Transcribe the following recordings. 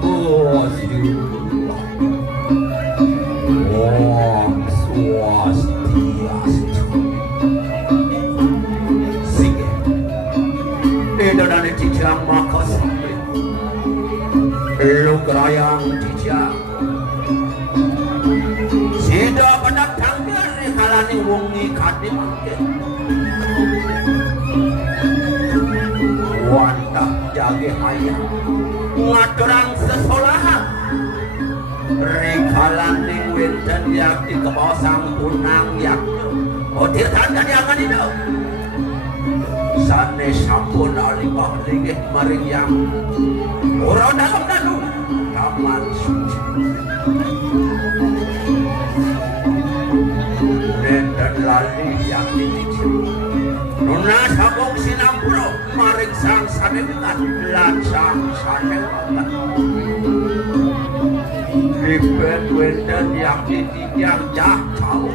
Swastiastu. Om Swastiastu. Sige. Ito na ni Tijang makasabi. Lugrayang Tijang. Sida padak tanggal ni halani wongi kadi mangke. Wanda jage ayam ngaturang sesolahan rekalan ning wenten yakti kebosang punang yakti otir tanda diangan itu sane sampun alibah linggih maring yang ora dalam danu taman suci dan lali yakti dicu nuna sabong sinampuro maring sang sanetan lan sang sanetan ribet wenden yang ditiang jahau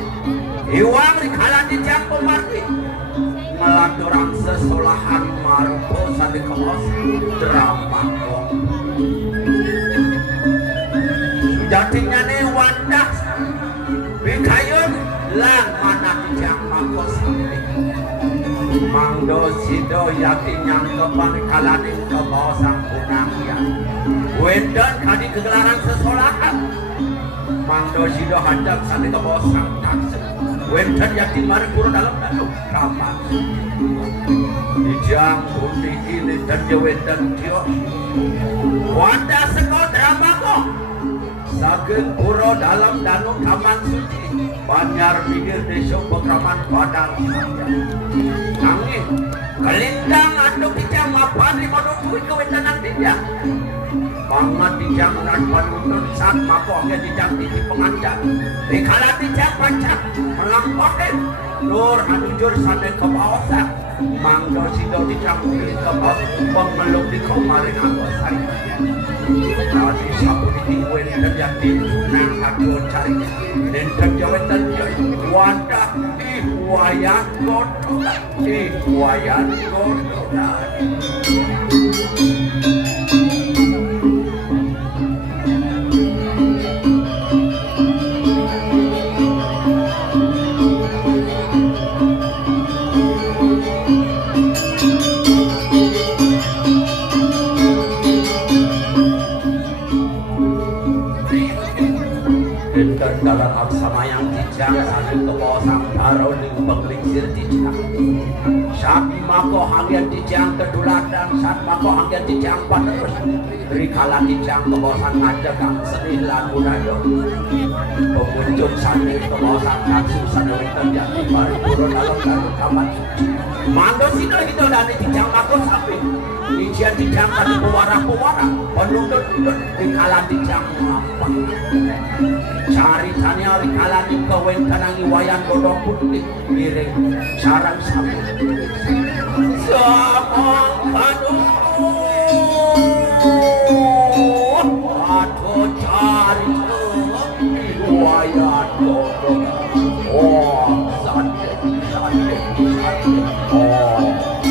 iwang rikalan dijang pemarti melandorang sesolahan marupo sane kemos drama kong sujatinya ne wandah bikayun lan mana dijang makos Mangdo sido yati nyang kebang kalaning kebosang punang yang Wendan kadi kegelaran sesolahan Mangdo sido hadap sani kebosang taksen Wendan yati mari kurang dalam dalam kamar Dijang undi ini dan jewendan dio Wanda seko drama kok Sageng puro dalam danau taman suci Banyar pinggir desa pekraman padang angin kelintang anduk dijang mapan di modok ke wetanang dijang banget dijang dan panuntun saat mako angin dijang di pengancar dikala dijang pancak melampahin lur hanujur sampai ke bawah mangdo sido dijang ke bawah pengeluk di kemarin aku saya tadi sapu di wetan jati nang aku cari dan terjawatan wadah Iwayan Godona Iwayan Godona dalam aksama yang dijang sambil kebosang baru ning penglingsir dijang saat mako hangyan dijang kedulatan saat mako hangyan dijang panerus rikalan dijang kebosang aja kang seni lagu nado pemuncul sambil kebosang kaksu sanuri terjadi baru turun dalam lalu kamar mando sino itu dari dijang mako sampai Ijian dijang kadi pewara-pewara penundut-undut rikalan dijang apa cari tanya rikalan di kewentanangi wayan bodong putih miring sarang sapi samang aduh aduh cari wayan bodong oh sate oh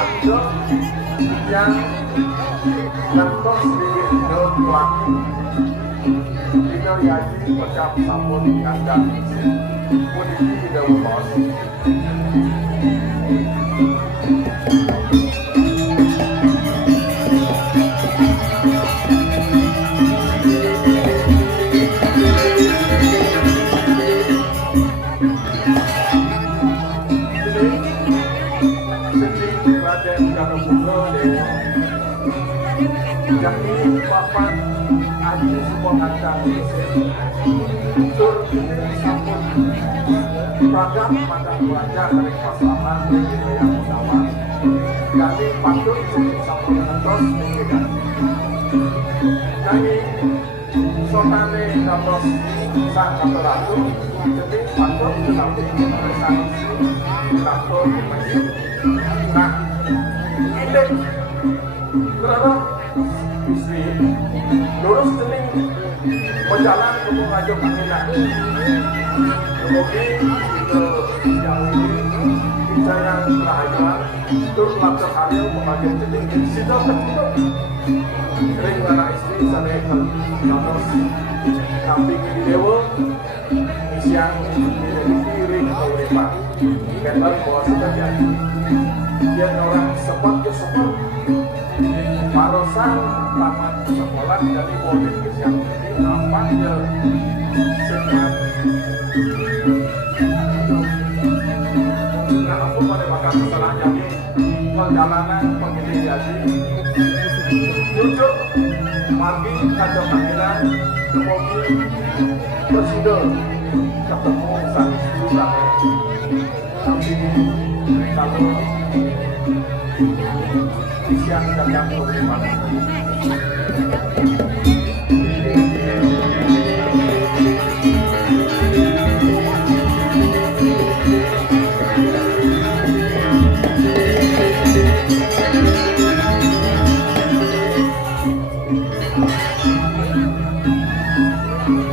ada yang ngantos di pelaki Dino Yaji pecah sampun kandang puniki tidak bos. Jadi papan aji semua kandang tur sampun padam pada belajar dari pasangan yang utama. Jadi patut sampun ngantos dengan jadi sonane ngantos sang ratu jadi patut tetapi sang ratu nah ini karena istri lurus tening berjalan ke mengajak panggilan kemudian ke yang kita yang rahasia terus lapor halil mengajak tening situ ketemu sering mana istri sampai terus samping di dewa isian di ring kaulipan kenal bahwa sudah jadi dia orang sepot ke sepot parosan tamat sekolah dari murid yang nampaknya sehat. Nah, aku pada makan masalahnya di perjalanan pengisi jadi jujur mati kacau panggilan kemudian presiden ketemu sang istri tapi kalau siang dagang bagaimana?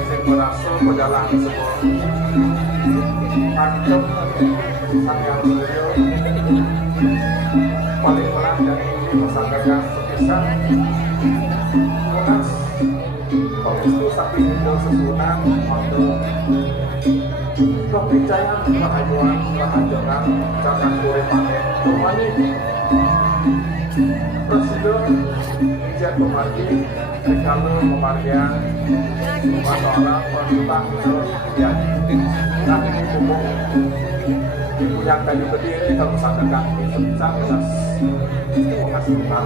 Saya merasa berjalan semua macam sang yang beliau paling pelan dari masyarakat sebesar lunas itu sapi itu sesunan untuk kepercayaan rahajuan jangan boleh pakai rumahnya presiden ijat pemagi rekalo pembagian masalah perhutang terus ya nanti dihubung yang kayu berdiri kalau masyarakat sebesar menghasilkan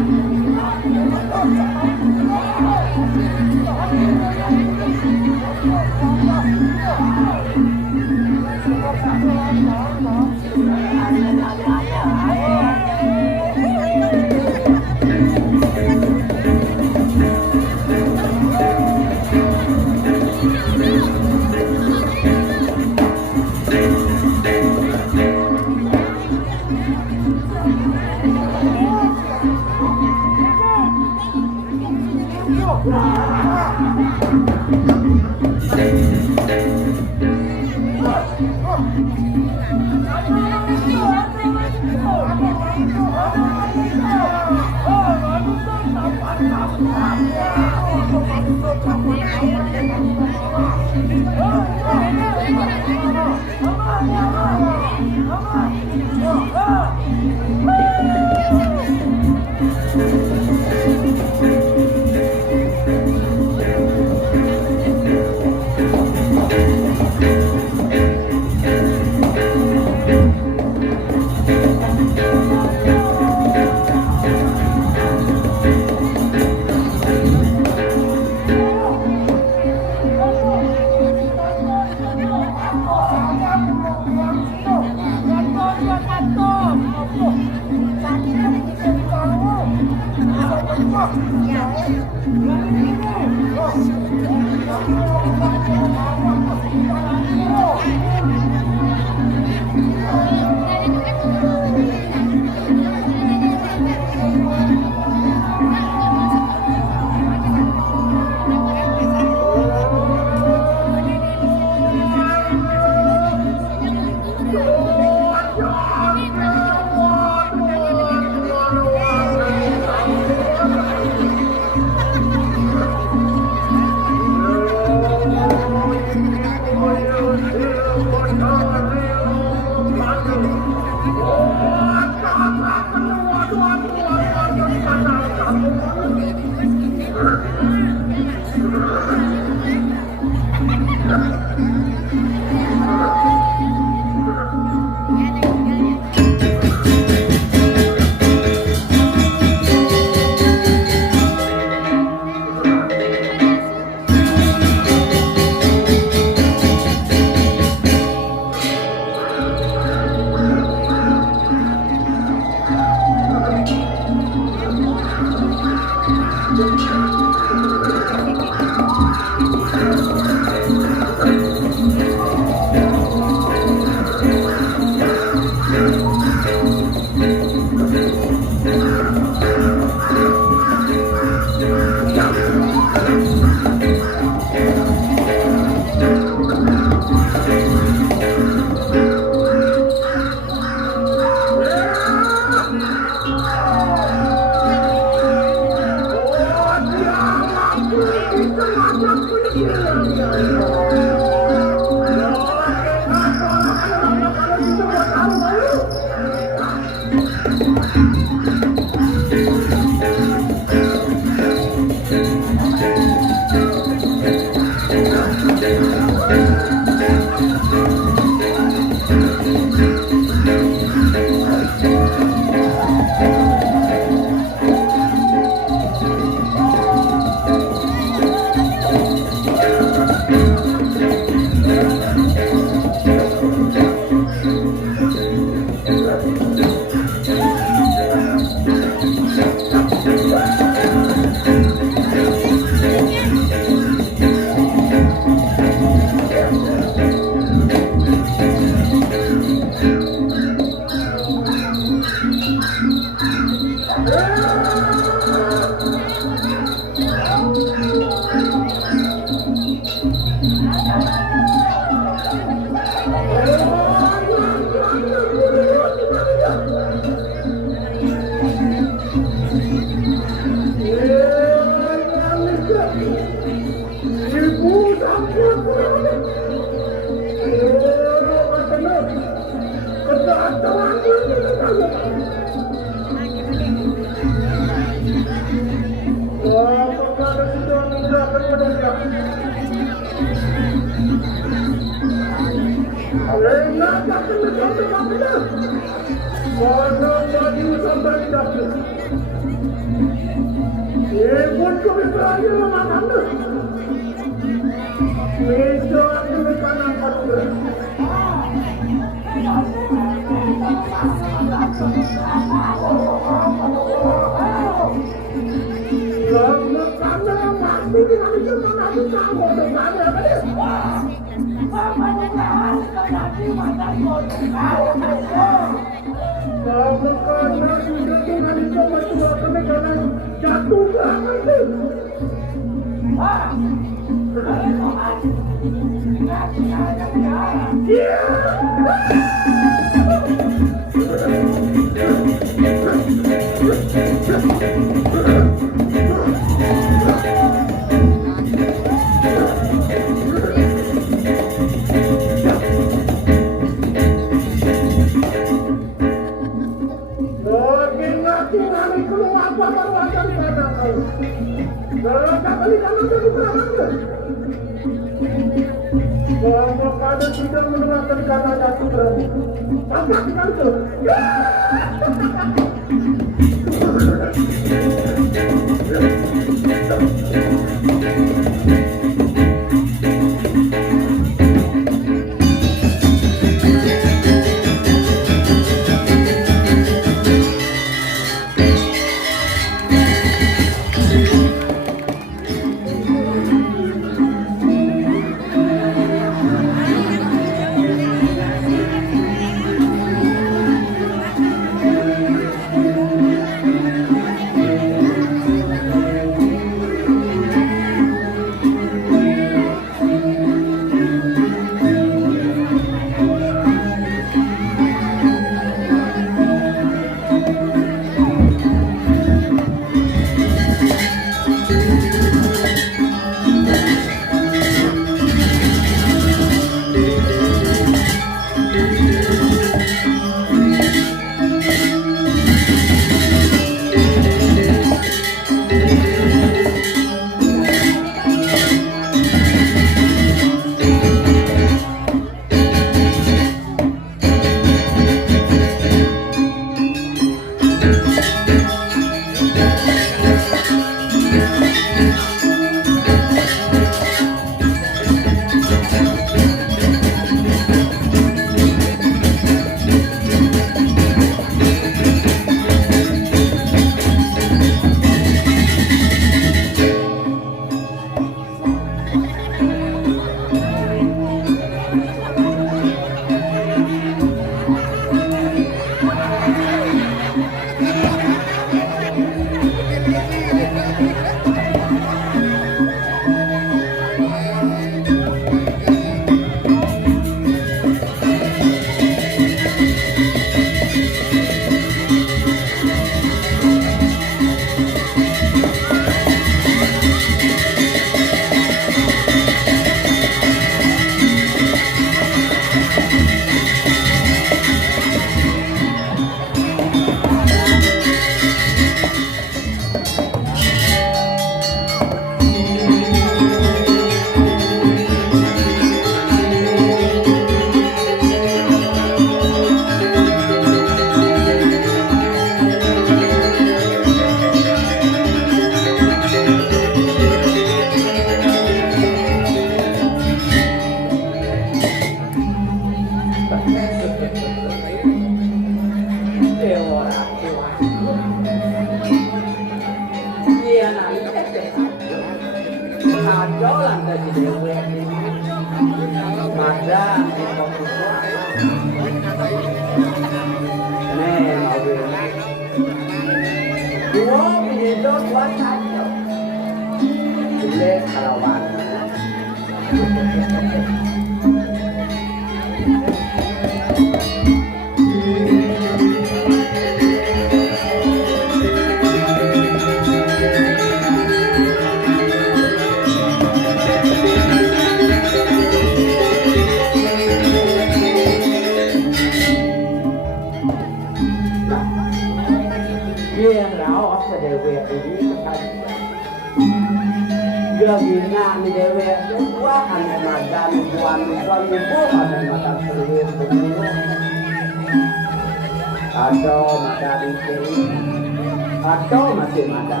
atau masih ada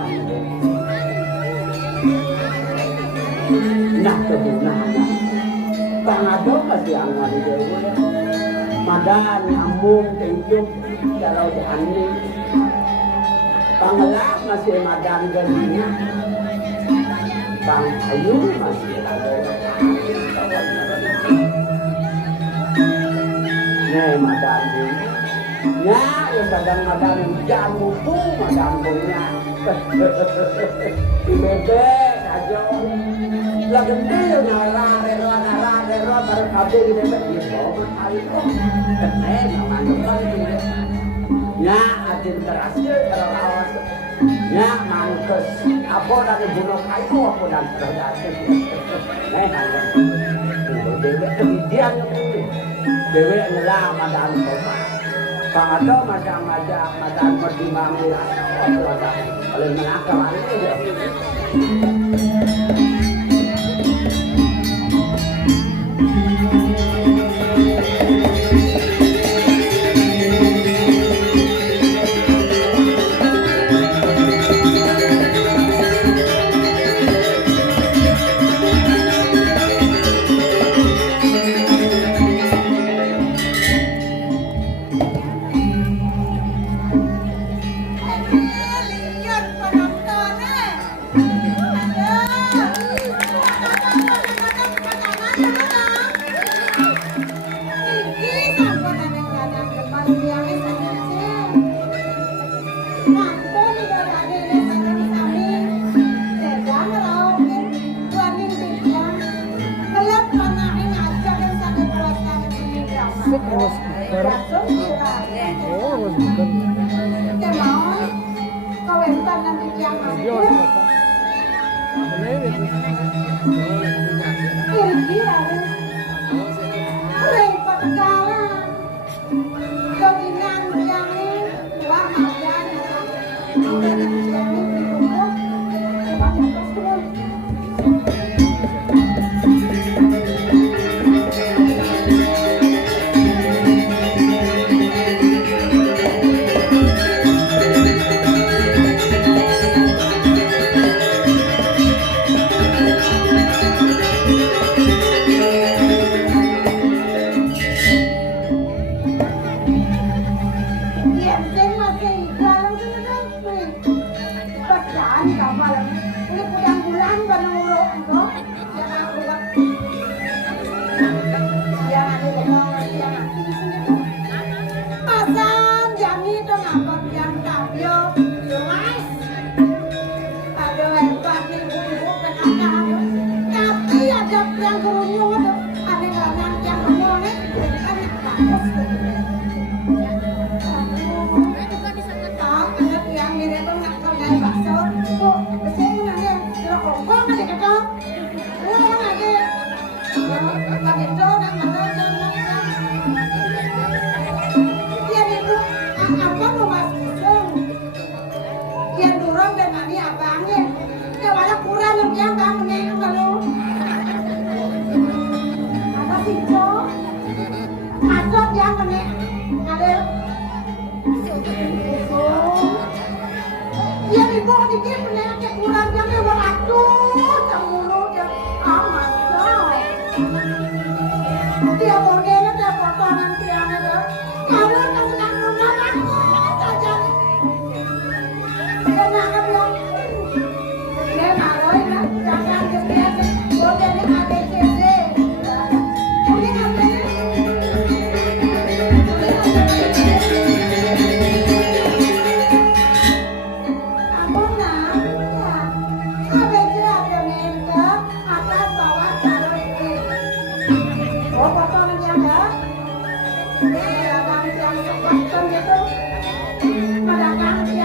nah kebenaran pangado masih angwan dewe madan ambung tenjuk kalau diani pangelak masih madan gelina pang ayu masih ada nih madan ini nya yang kadang madan jamu pun madan punya di bebek aja lah gede nara rero baru kabeh di bebek itu kali itu namanya nya adin terasnya kalau awas nya mangkes apa dari bunuh kayu apa dan terjadi hanya dewek kemudian dewek ngelah madan koma pangado macam-macam madan pertimbangan kalau menakal aja Ani kapal ini pudang bulan banuro engko jangan buat jangan ngomong jangan pasang jami itu ngapa yang tapio mas ada hebat nih ibu penakal tapi ada yang kerunyut ada orang yang ngomongnya kan bagus yang mirip banget kayak bakso kok kesini nanti rokok ada kecap ada pakai donat mana dia itu apa mau masuk dia dorong dan nanti abangnya dia malah kurang yang bangunnya kalau apa sih cok masuk yang mana ada ya ibu dikit penyakit kurang jamnya waktu cemburu ya amat dia modelnya dia potongan tiangnya dia kalau tentang rumah aku saja dia nak bilang dia marah nak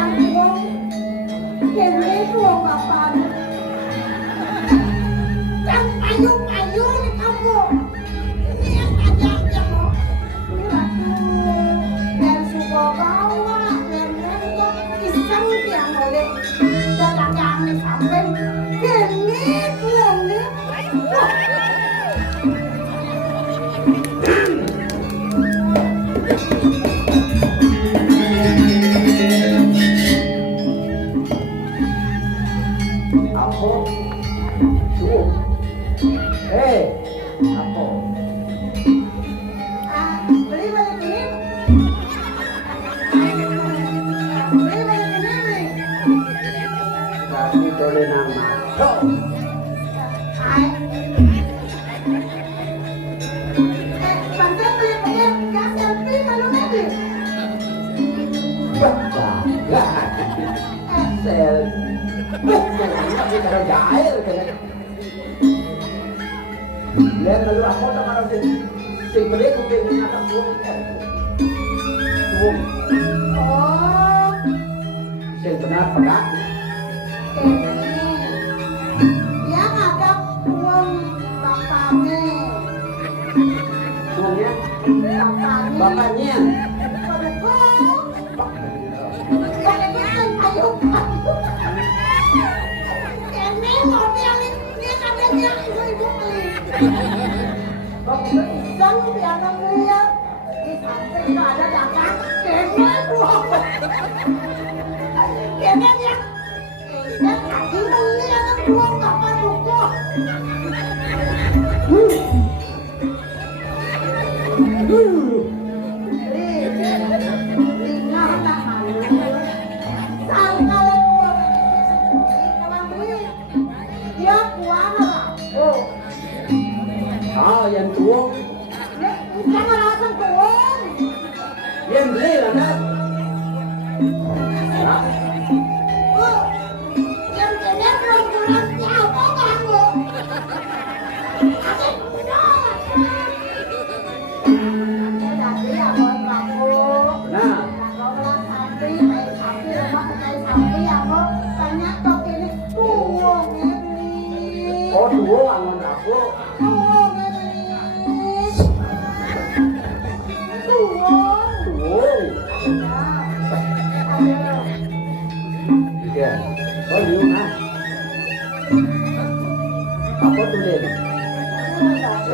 jangan dia modelnya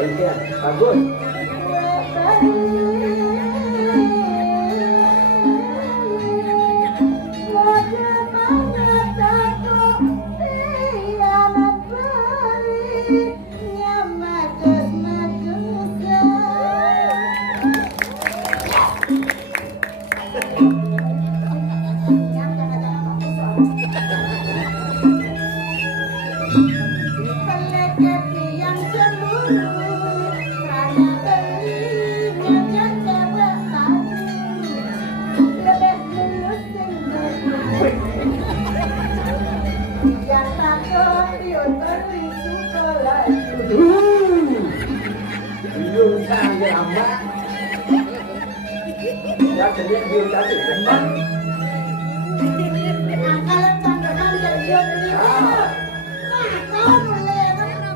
ABCD ini takut yun berisu kelaju. Yêu sang cái làm bác. Đã trở nên yêu đã trở nên mất. Angkalan pandangan jadi yun berisu. Nah, kau mulai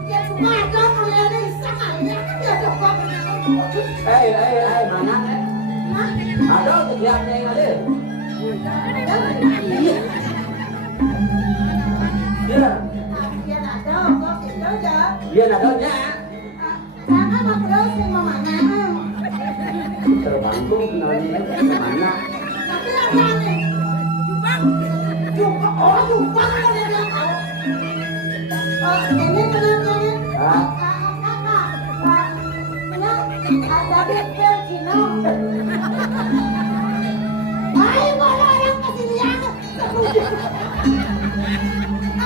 ya cuma kau mulai dari sakanya ya coba. Mana? Ada kegiatan yang ada. Dia. Dia ada, kau tinggal aja. Dia ada nya. Jangan mau terus mau mana? Terbantu kenalnya mana? Tapi apa nih? Jumpa, oh jumpa kan dia tahu. Oh ini kenapa nih? Ada bebel Cina. Ayo mana orang kesilian?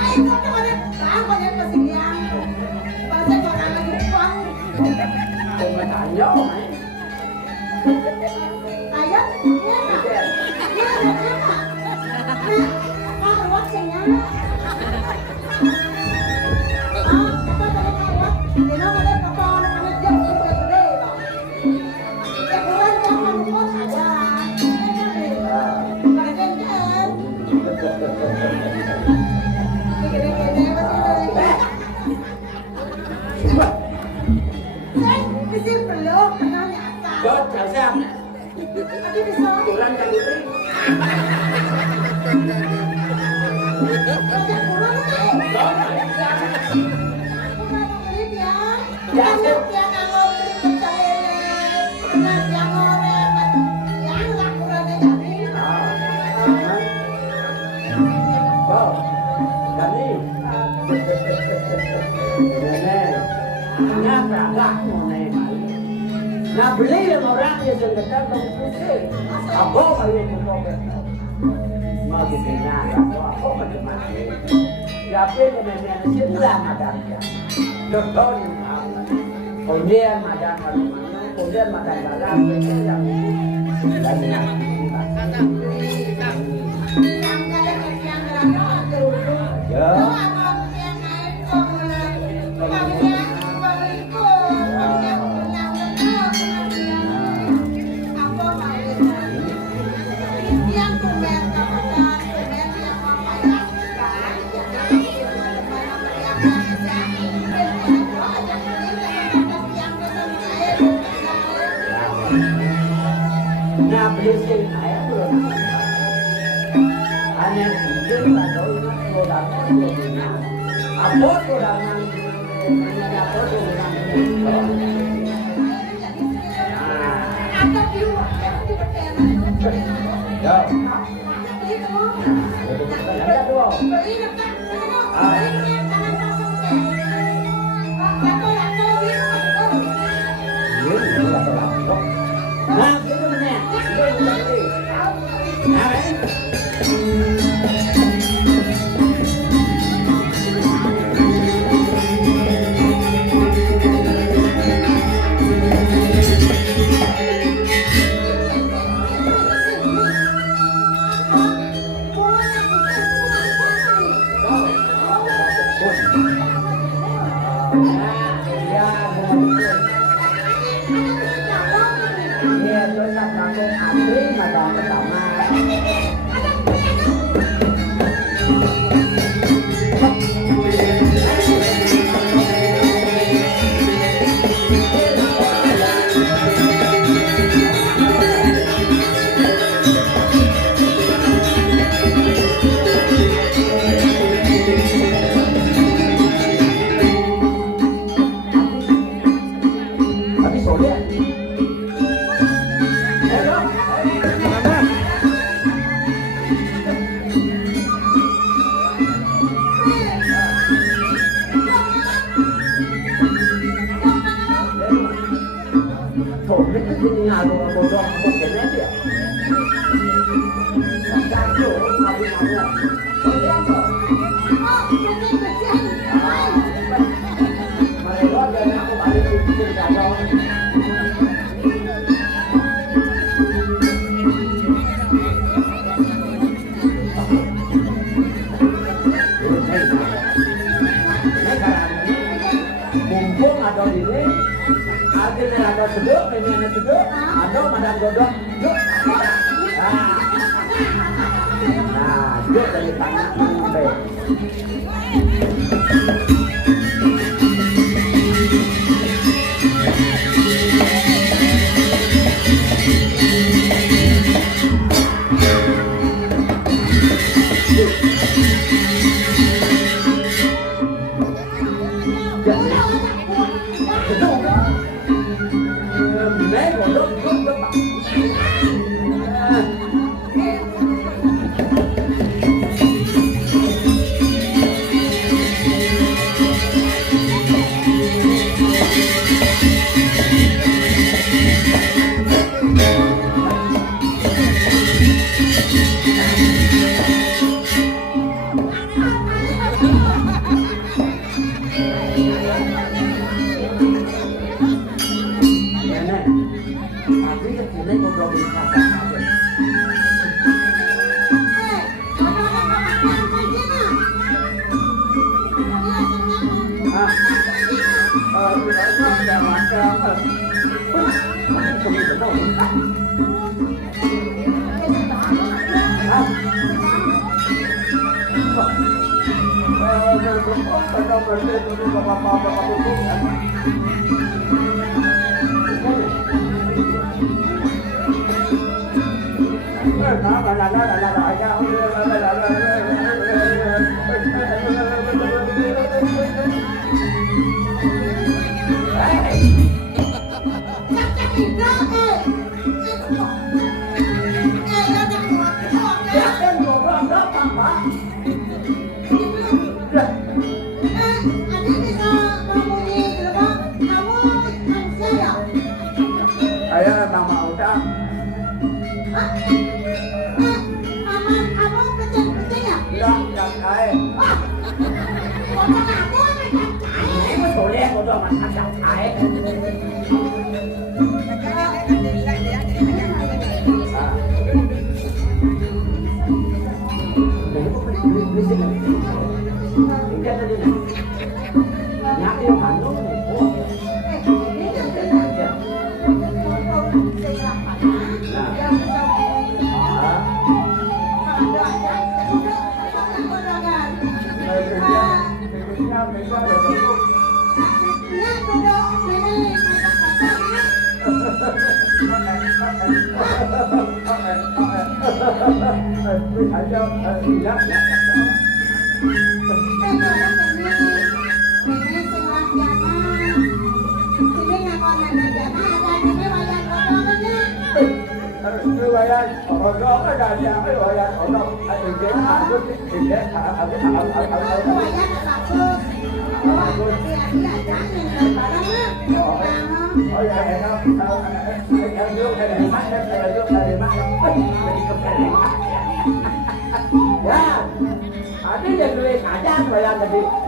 Ayo mana yang kesilian? Bahasa orang Jepang. Không phải thả nhớ mày. Ayah, iya nak? Iya nak? Kau ruat sihnya? Apa tadi kau ruat? Di mana ada kapal anak jauh gede loh. Bulan jangan lupa saja. Bagian. Gede-gede masih. Mesti belum kenalnya apa? Bớt trở sang. Tapi bisa. Kurang kan diri. Banyak kurang nih. Bớt trở sang. Kurang beli ya. Banyak yang kalau beli percaya. Banyak yang orang yang nggak kurangnya jadi. Bớt. Kan ni. Nenek. Ngap ragak monai mai. Nah beli yang orang yang sedekah mengusir. Apa kali yang mengobet? Mau dibina apa macam-macam. Siapa yang memang sebelah madam dia. Doktor kemudian madam mana, kemudian madam dalam yang lagi nak. Yang kalian yang berada dulu. Ya. Nah beli sih ayah belum. Hanya mungkin atau produknya belum. Apa produknya? Hanya apa produknya? Ada juga di pertama. Ya. Itu. Ada dua. Beli dekat. Beli tangan langsung teh. Apa yang kau bilang? Ini lah terlalu. Nah, itu mana? Nah, Dia tu tak mampu ambil madam pertama. Tapi soleh. Soleh itu jadi ngaruh bodoh mungkin dia. Satu, ngaruh. Soleh tu. Mereka dan aku balik ke dalam. Hey. ada seduk, ini ada seduk. Ada madam godong. Yuk. Nah, yuk dari tangan sampai.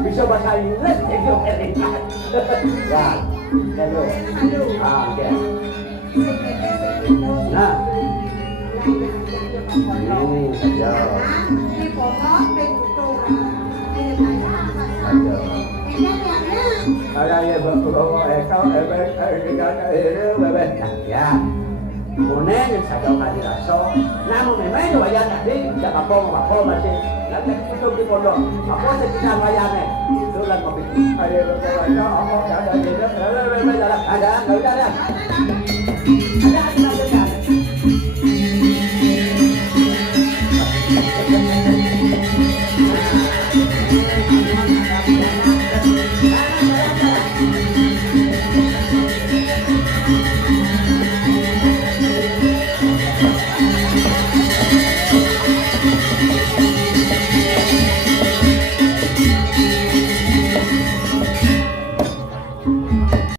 Bisa bahasa Inggris, jadi oke. Ya, halo. Oke. Nah. Ya. Ya. Kemudian yang saya kali rasa, namun memang itu wayang tadi, tidak apa-apa masih. Nanti kita di pondok, apa sekitar wayangnya? Itu lah kopi. Ada wayang, apa ada ada.